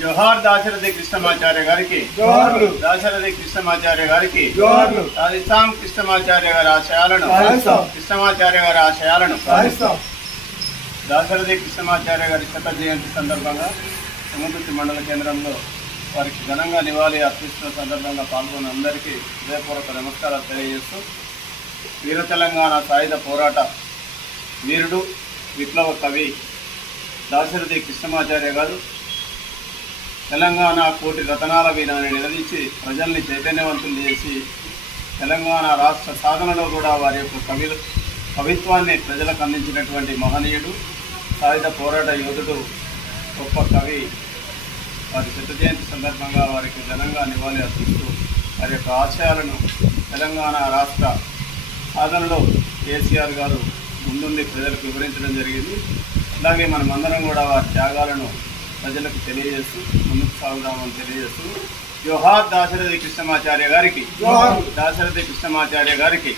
జోహార్ దాశరథి కృష్ణమాచార్య గారికి, దాశరథి కృష్ణమాచార్య గారికి, రాజస్థాం కృష్ణమాచార్య గారి ఆశయాలను, కృష్ణమాచార్య గారి ఆశయాలను, దాశరథి కృష్ణమాచార్య గారి శత జయంతి సందర్భంగా తుంగతుర్తి మండల కేంద్రంలో వారికి ఘనంగా నివాళి అర్పిస్తున్న సందర్భంగా పాల్గొన్న అందరికీ హృదయపూర్వక నమస్కారాలు తెలియజేస్తూ, వీర తెలంగాణ సాయుధ పోరాట వీరుడు విప్లవ కవి దాశరథి కృష్ణమాచార్య గారు తెలంగాణ కోటి రతనాల వీణాన్ని నిలదీసి ప్రజల్ని చైతన్యవంతులు చేసి తెలంగాణ రాష్ట్ర సాధనలో కూడా వారి యొక్క కవిత్వాన్ని ప్రజలకు అందించినటువంటి మహనీయుడు, సాయుధ పోరాట యోధుడు, గొప్ప కవి. వారి శత జయంతి సందర్భంగా వారికి ఘనంగా నివాళి అర్పిస్తూ వారి యొక్క ఆశయాలను తెలంగాణ రాష్ట్ర సాధనలో కేసీఆర్ గారు ముందుండి ప్రజలకు వివరించడం జరిగింది. అలాగే మనమందరం కూడా వారి త్యాగాలను ప్రజలకు తెలియజేస్తూ ముందుకు సాగుదామని తెలియజేస్తూ, జోహార్ దాశరథి కృష్ణమాచార్య గారికి, దాశరథి కృష్ణమాచార్య గారికి.